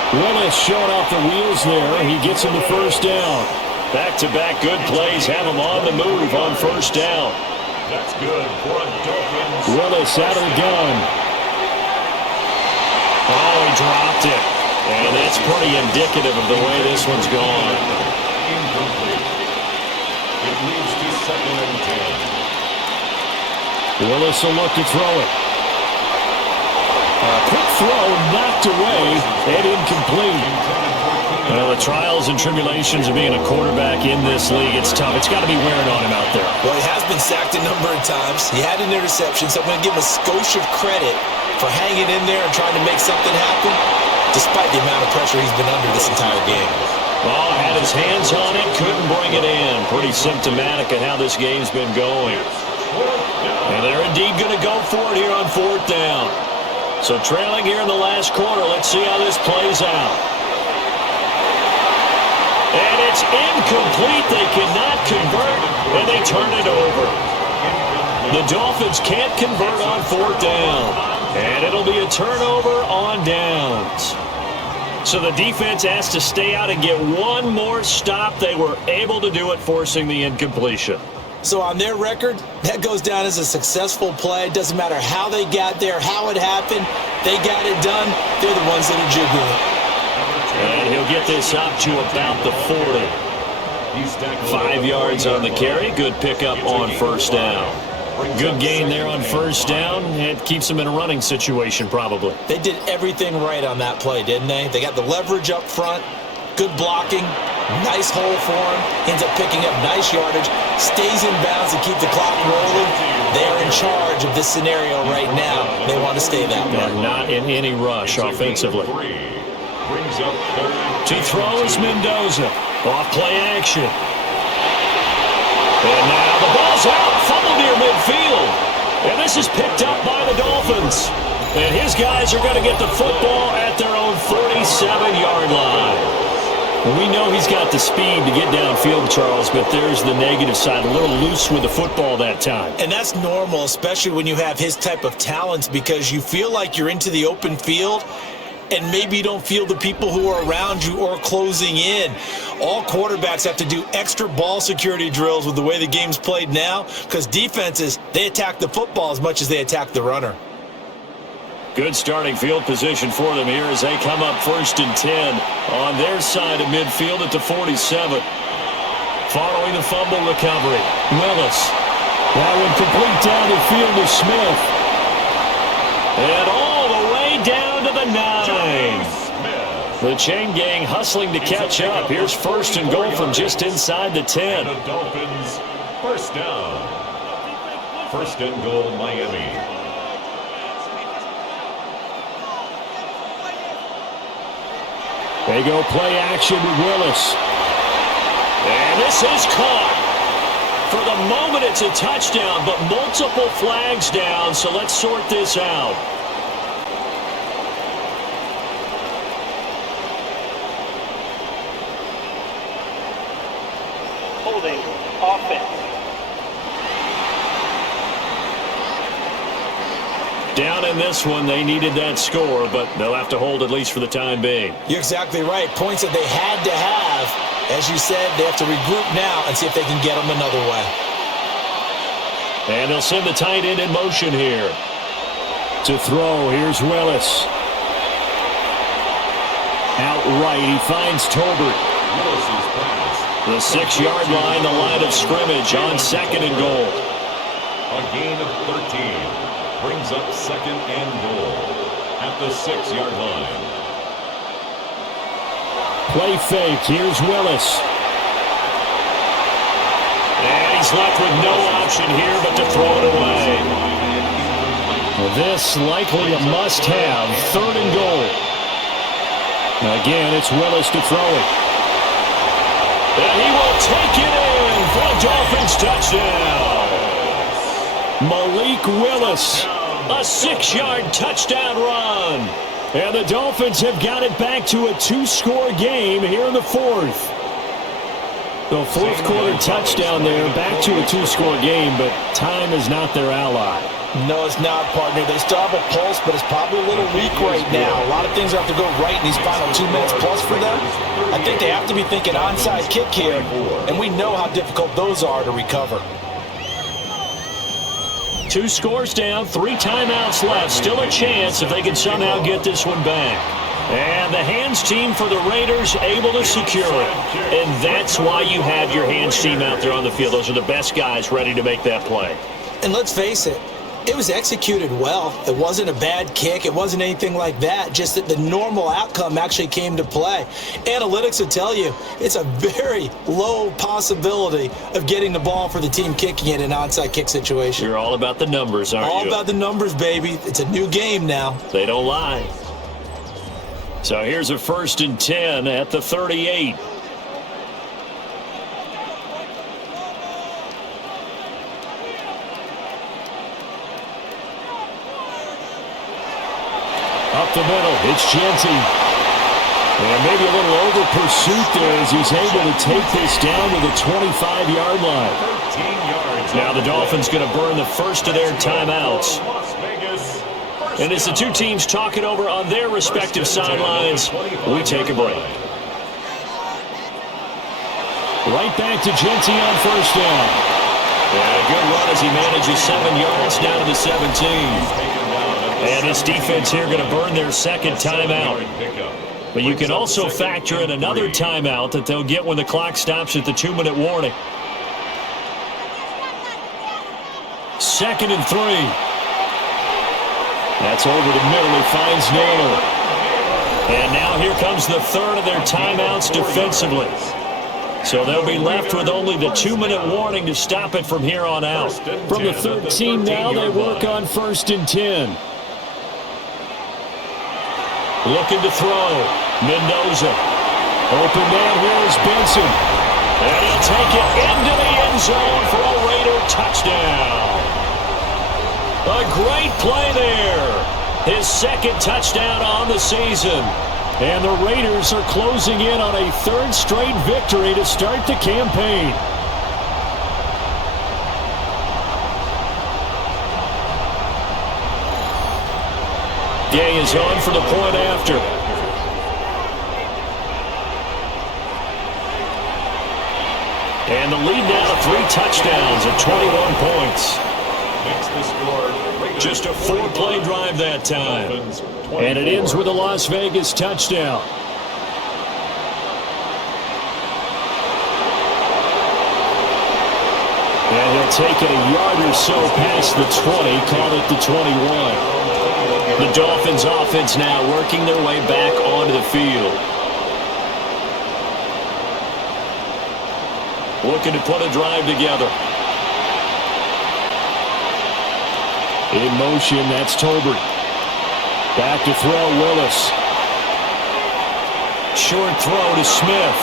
Willis showing off the wheels there. He gets him the first down. Back-to-back good plays have him on the move on first down. That's good for a Dolphins. Willis out of the gun. Oh, he dropped it. And that's pretty indicative of the way this one's gone. Incomplete. It leads to 2nd and 10. Willis will look to throw it. A quick throw knocked away and incomplete. Well, the trials and tribulations of being a quarterback in this league, it's tough. It's got to be wearing on him out there. Well, he has been sacked a number of times. He had an interception, so I'm going to give him a skosh of credit for hanging in there and trying to make something happen, despite the amount of pressure he's been under this entire game. Ball had his hands on it, couldn't bring it in. Pretty symptomatic of how this game's been going. And they're indeed going to go for it here on 4th down. So trailing here in the last quarter, let's see how this plays out. And it's incomplete. They cannot convert, and they turn it over. The Dolphins can't convert on 4th down, and it'll be a turnover on downs. So the defense has to stay out and get one more stop. They were able to do it, forcing the incompletion. So on their record, that goes down as a successful play. It doesn't matter how they got there, how it happened. They got it done. They're the ones that are jubilant. And he'll get this up to about the 40. 5 yards on the carry. Good pickup on first down. Good gain there on first down. It keeps them in a running situation probably. They did everything right on that play, didn't they? They got the leverage up front, good blocking, nice hole for him, ends up picking up nice yardage, stays in bounds to keep the clock rolling. They're in charge of this scenario right now. They want to stay that way. They're not in any rush offensively. To throw is Mendoza. Off play action. And now the ball's out. Fumble near midfield. And this is picked up by the Dolphins. And his guys are going to get the football at their own 47-yard line. We know he's got the speed to get downfield, Charles, but there's the negative side. A little loose with the football that time. And that's normal, especially when you have his type of talents, because you feel like you're into the open field and maybe you don't feel the people who are around you or closing in. All quarterbacks have to do extra ball security drills with the way the game's played now, because defenses, they attack the football as much as they attack the runner. Good starting field position for them here as they come up 1st and 10 on their side of midfield at the 47. Following the fumble recovery, Willis. That one complete down the field to Smith. And all the way down to the 9. The chain gang hustling to catch up. Here's 1st and goal from just inside the 10. The Dolphins, 1st down. 1st and goal, Miami. They go play action with Willis. And this is caught. For the moment, it's a touchdown, but multiple flags down, so let's sort this out. Holding offense. Down in this one, they needed that score, but they'll have to hold at least for the time being. You're exactly right. Points that they had to have. As you said, they have to regroup now and see if they can get them another way. And they'll send the tight end in motion here. To throw, here's Willis. Outright, he finds Tolbert. The 6-yard line, the line of scrimmage on 2nd and goal. A gain of 13. Brings up 2nd and goal at the 6-yard line. Play fake. Here's Willis. And he's left with no option here but to throw it away. This likely a must-have. 3rd and goal. Again, it's Willis to throw it. And he will take it in for a Dolphins touchdown. Malik Willis, a 6-yard touchdown run. And the Dolphins have got it back to a 2-score game here in the 4th. The 4th quarter touchdown there, back to a 2-score game, but time is not their ally. No, it's not, partner. They still have a pulse, but it's probably a little weak right now. A lot of things have to go right in these final 2 minutes plus for them. I think they have to be thinking onside kick here, and we know how difficult those are to recover. 2 scores down, 3 timeouts left. Still a chance if they can somehow get this one back. And the hands team for the Raiders able to secure it. And that's why you have your hands team out there on the field. Those are the best guys ready to make that play. And let's face it, it was executed well. It wasn't a bad kick. It wasn't anything like that. Just that the normal outcome actually came to play. Analytics will tell you it's a very low possibility of getting the ball for the team kicking it in an onside kick situation. You're all about the numbers, aren't you? All about the numbers, baby. It's a new game now. They don't lie. So here's a 1st and 10 at the 38. Up the middle, it's Genty. And maybe a little over pursuit there as he's able to take this down to the 25-yard line. 13 yards. Now the Dolphins going to burn the first of their timeouts. And as the two teams talk it over on their respective sidelines, we take a break. Right back to Genty on 1st down. And a good run as he manages 7 yards down to the 17. And this defense here going to burn their 2nd timeout. But you can also factor in another timeout that they'll get when the clock stops at the 2-minute warning. 2nd and 3. That's over the middle. He finds Naylor. And now here comes the 3rd of their timeouts defensively. So they'll be left with only the 2-minute warning to stop it from here on out. From the 13 now, they work on 1st and 10. Looking to throw. Mendoza. Open man, here is Benson. And he'll take it into the end zone for a Raider touchdown. A great play there. His 2nd touchdown on the season. And the Raiders are closing in on a 3rd straight victory to start the campaign. Gay is on for the point after. And the lead now to 3 touchdowns at 21 points. Just a 4-play drive that time. And it ends with a Las Vegas touchdown. And he'll take it a yard or so past the 20, call it the 21. The Dolphins offense now working their way back onto the field. Looking to put a drive together. In motion, that's Tolbert. Back to throw, Willis. Short throw to Smith.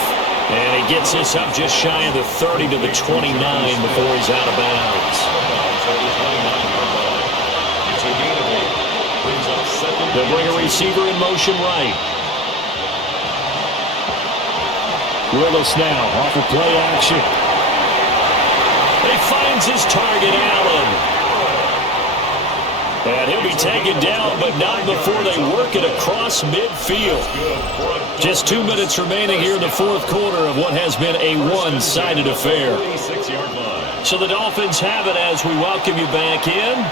And he gets this up just shy of the 30 to the 29 before he's out of bounds. They'll bring a receiver in motion right. Willis now off of play action. He finds his target, Allen. And he'll be taken down, but not before they work it across midfield. Just 2 minutes remaining here in the fourth quarter of what has been a one-sided affair. So the Dolphins have it as we welcome you back in.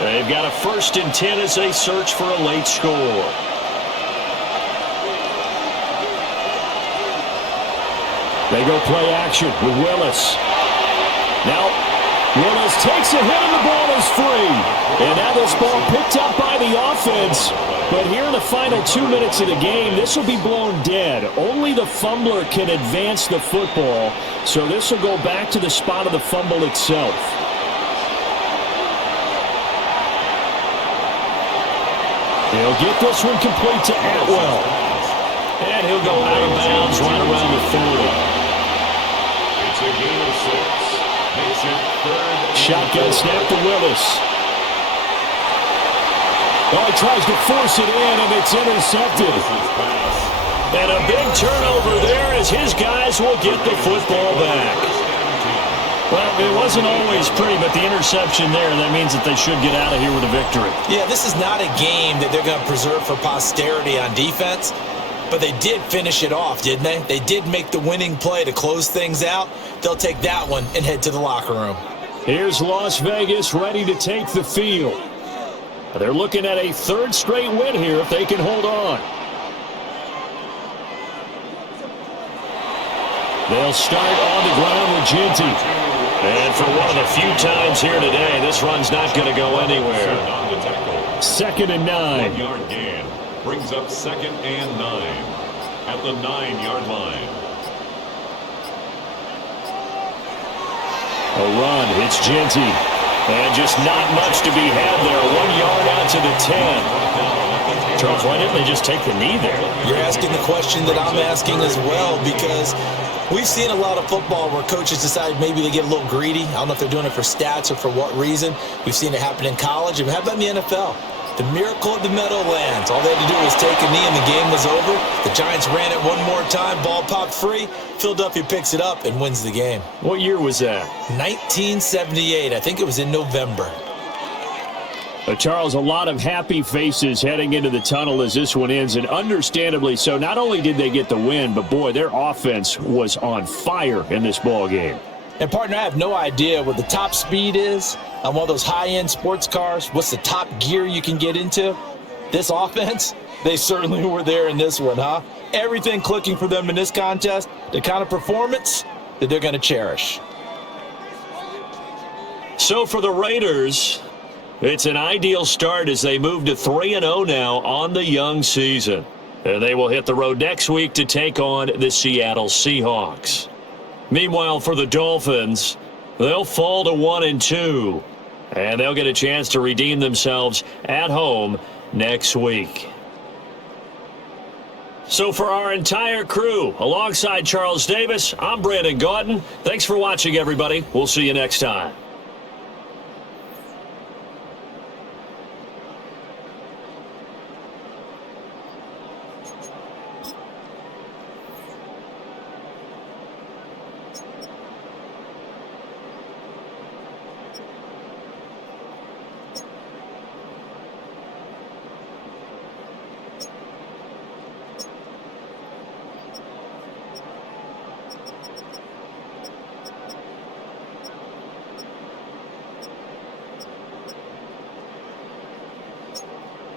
They've got a 1st and 10 as they search for a late score. They go play action with Willis. Now, Willis takes a hit and the ball is free. And now this ball picked up by the offense. But here in the final 2 minutes of the game, this will be blown dead. Only the fumbler can advance the football. So this will go back to the spot of the fumble itself. He'll get this one complete to Atwell. And he'll go out of bounds right around the 40. It's a gain of 6. Makes it 3rd. Shotgun snap to Willis. Oh, he tries to force it in, and it's intercepted. And a big turnover there as his guys will get the football back. Well, it wasn't always pretty, but the interception there, that means that they should get out of here with a victory. Yeah, this is not a game that they're going to preserve for posterity on defense. But they did finish it off, didn't they? They did make the winning play to close things out. They'll take that one and head to the locker room. Here's Las Vegas ready to take the field. They're looking at a 3rd straight win here if they can hold on. They'll start on the ground with Ginty. And for one of the few times here today, this run's not going to go anywhere. 2nd and 9. 1-yard gain. Brings up 2nd and 9 at the 9-yard line. A run, it's Ginty. And just not much to be had there. 1 yard out to the 10. Charles, why didn't they just take the knee there? You're asking the question that I'm asking as well, because we've seen a lot of football where coaches decide maybe they get a little greedy. I don't know if they're doing it for stats or for what reason. We've seen it happen in college. And how about in the NFL? The miracle of the Meadowlands. All they had to do was take a knee and the game was over. The Giants ran it one more time. Ball popped free. Philadelphia picks it up and wins the game. What year was that? 1978. I think it was in November. Charles, a lot of happy faces heading into the tunnel as this one ends, and understandably so. Not only did they get the win, but boy, their offense was on fire in this ball game. And, partner, I have no idea what the top speed is on one of those high-end sports cars. What's the top gear you can get into? This offense, they certainly were there in this one, huh? Everything clicking for them in this contest, the kind of performance that they're going to cherish. So for the Raiders, it's an ideal start as they move to 3-0 now on the young season. And they will hit the road next week to take on the Seattle Seahawks. Meanwhile, for the Dolphins, they'll fall to 1-2, and they'll get a chance to redeem themselves at home next week. So for our entire crew, alongside Charles Davis, I'm Brandon Gautin. Thanks for watching, everybody. We'll see you next time.